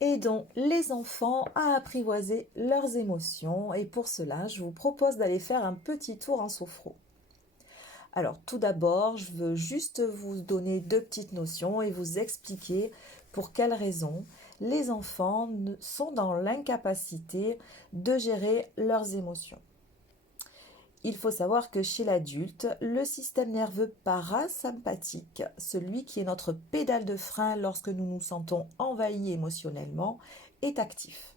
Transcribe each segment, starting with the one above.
Aidons les enfants à apprivoiser leurs émotions et pour cela, je vous propose d'aller faire un petit tour en sophro. Alors tout d'abord, je veux juste vous donner deux petites notions et vous expliquer pour quelles raisons les enfants sont dans l'incapacité de gérer leurs émotions. Il faut savoir que chez l'adulte, le système nerveux parasympathique, celui qui est notre pédale de frein lorsque nous nous sentons envahis émotionnellement, est actif.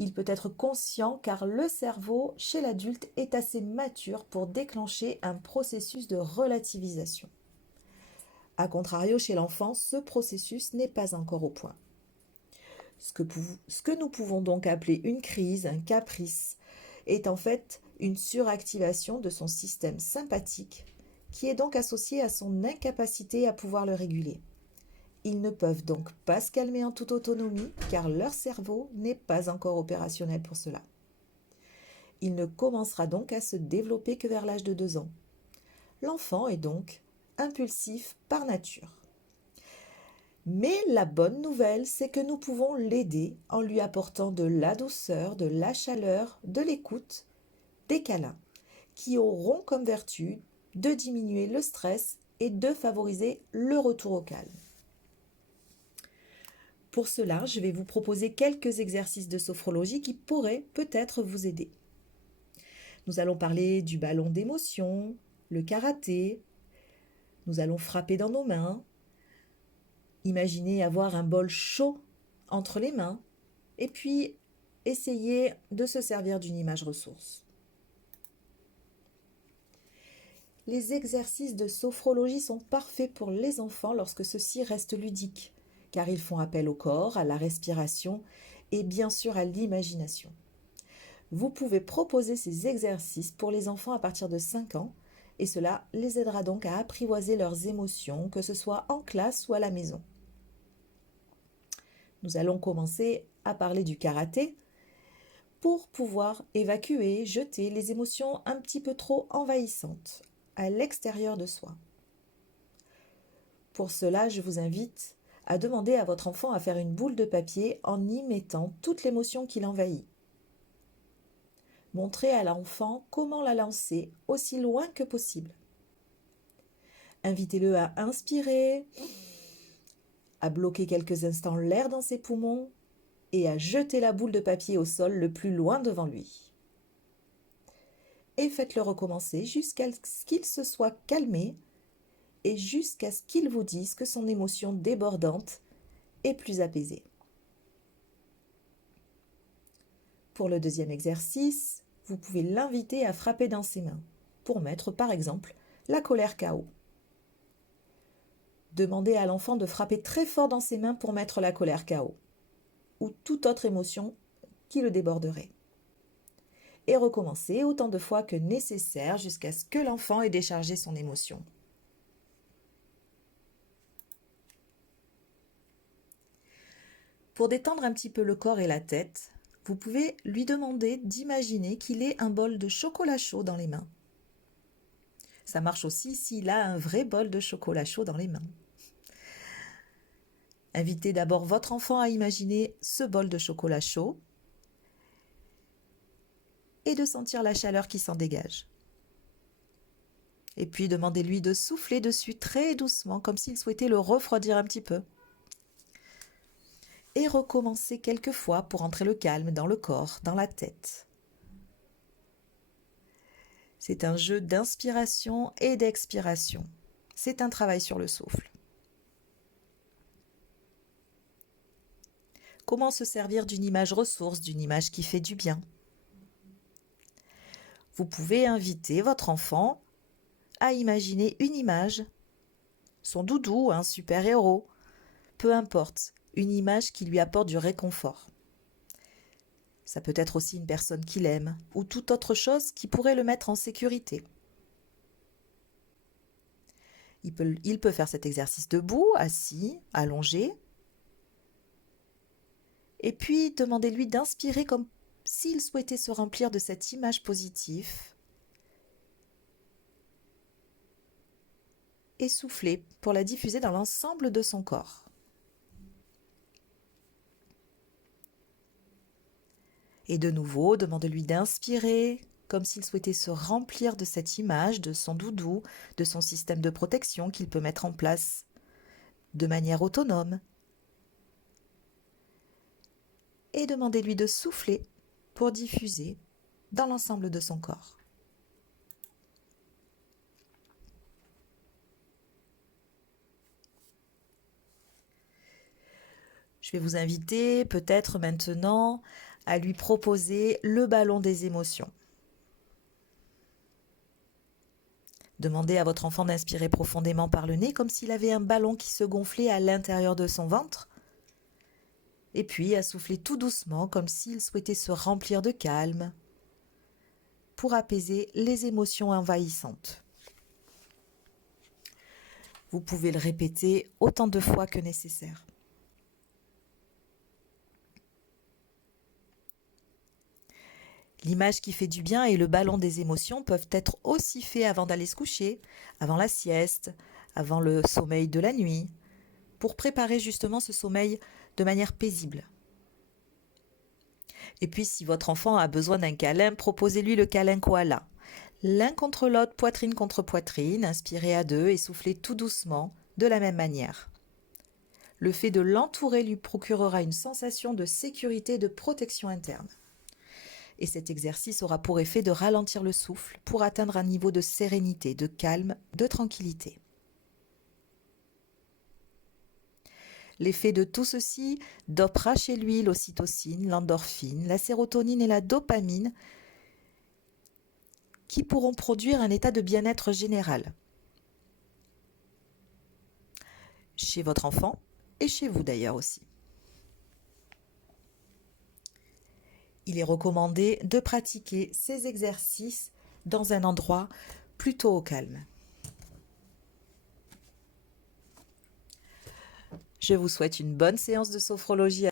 Il peut être conscient car le cerveau chez l'adulte est assez mature pour déclencher un processus de relativisation. A contrario, chez l'enfant, ce processus n'est pas encore au point. Ce que nous pouvons donc appeler une crise, un caprice, est en fait une suractivation de son système sympathique qui est donc associée à son incapacité à pouvoir le réguler. Ils ne peuvent donc pas se calmer en toute autonomie car leur cerveau n'est pas encore opérationnel pour cela. Il ne commencera donc à se développer que vers l'âge de 2 ans. L'enfant est donc impulsif par nature. Mais la bonne nouvelle, c'est que nous pouvons l'aider en lui apportant de la douceur, de la chaleur, de l'écoute, des câlins, qui auront comme vertu de diminuer le stress et de favoriser le retour au calme. Pour cela, je vais vous proposer quelques exercices de sophrologie qui pourraient peut-être vous aider. Nous allons parler du ballon d'émotion, le karaté, nous allons frapper dans nos mains, imaginez avoir un bol chaud entre les mains et puis essayer de se servir d'une image ressource. Les exercices de sophrologie sont parfaits pour les enfants lorsque ceux-ci restent ludiques, car ils font appel au corps, à la respiration et bien sûr à l'imagination. Vous pouvez proposer ces exercices pour les enfants à partir de 5 ans et cela les aidera donc à apprivoiser leurs émotions, que ce soit en classe ou à la maison. Nous allons commencer à parler du karaté pour pouvoir évacuer, jeter les émotions un petit peu trop envahissantes à l'extérieur de soi. Pour cela, je vous invite à demander à votre enfant à faire une boule de papier en y mettant toute l'émotion qui l'envahit. Montrez à l'enfant comment la lancer aussi loin que possible. Invitez-le à inspirer, à bloquer quelques instants l'air dans ses poumons et à jeter la boule de papier au sol le plus loin devant lui. Et faites-le recommencer jusqu'à ce qu'il se soit calmé et jusqu'à ce qu'il vous dise que son émotion débordante est plus apaisée. Pour le deuxième exercice, vous pouvez l'inviter à frapper dans ses mains pour mettre par exemple la colère KO. Demandez à l'enfant de frapper très fort dans ses mains pour mettre la colère KO ou toute autre émotion qui le déborderait. Et recommencez autant de fois que nécessaire jusqu'à ce que l'enfant ait déchargé son émotion. Pour détendre un petit peu le corps et la tête, vous pouvez lui demander d'imaginer qu'il ait un bol de chocolat chaud dans les mains. Ça marche aussi s'il a un vrai bol de chocolat chaud dans les mains. Invitez d'abord votre enfant à imaginer ce bol de chocolat chaud et de sentir la chaleur qui s'en dégage. Et puis demandez-lui de souffler dessus très doucement comme s'il souhaitait le refroidir un petit peu. Et recommencez quelques fois pour entrer le calme dans le corps, dans la tête. C'est un jeu d'inspiration et d'expiration. C'est un travail sur le souffle. Comment se servir d'une image ressource, d'une image qui fait du bien? Vous pouvez inviter votre enfant à imaginer une image, son doudou, un super-héros, peu importe, une image qui lui apporte du réconfort. Ça peut être aussi une personne qu'il aime ou toute autre chose qui pourrait le mettre en sécurité. Il peut faire cet exercice debout, assis, allongé. Et puis, demandez-lui d'inspirer comme s'il souhaitait se remplir de cette image positive. Et souffler pour la diffuser dans l'ensemble de son corps. Et de nouveau, demandez-lui d'inspirer, comme s'il souhaitait se remplir de cette image, de son doudou, de son système de protection qu'il peut mettre en place de manière autonome. Et demandez-lui de souffler pour diffuser dans l'ensemble de son corps. Je vais vous inviter peut-être maintenant à lui proposer le ballon des émotions. Demandez à votre enfant d'inspirer profondément par le nez comme s'il avait un ballon qui se gonflait à l'intérieur de son ventre. Et puis à souffler tout doucement comme s'il souhaitait se remplir de calme pour apaiser les émotions envahissantes. Vous pouvez le répéter autant de fois que nécessaire. L'image qui fait du bien et le ballon des émotions peuvent être aussi faits avant d'aller se coucher, avant la sieste, avant le sommeil de la nuit, pour préparer justement ce sommeil de manière paisible. Et puis si votre enfant a besoin d'un câlin, proposez-lui le câlin koala. L'un contre l'autre, poitrine contre poitrine, inspirez à deux et soufflez tout doucement de la même manière. Le fait de l'entourer lui procurera une sensation de sécurité et de protection interne. Et cet exercice aura pour effet de ralentir le souffle pour atteindre un niveau de sérénité, de calme, de tranquillité. L'effet de tout ceci dopera chez lui l'ocytocine, l'endorphine, la sérotonine et la dopamine qui pourront produire un état de bien-être général chez votre enfant et chez vous d'ailleurs aussi. Il est recommandé de pratiquer ces exercices dans un endroit plutôt au calme. Je vous souhaite une bonne séance de sophrologie.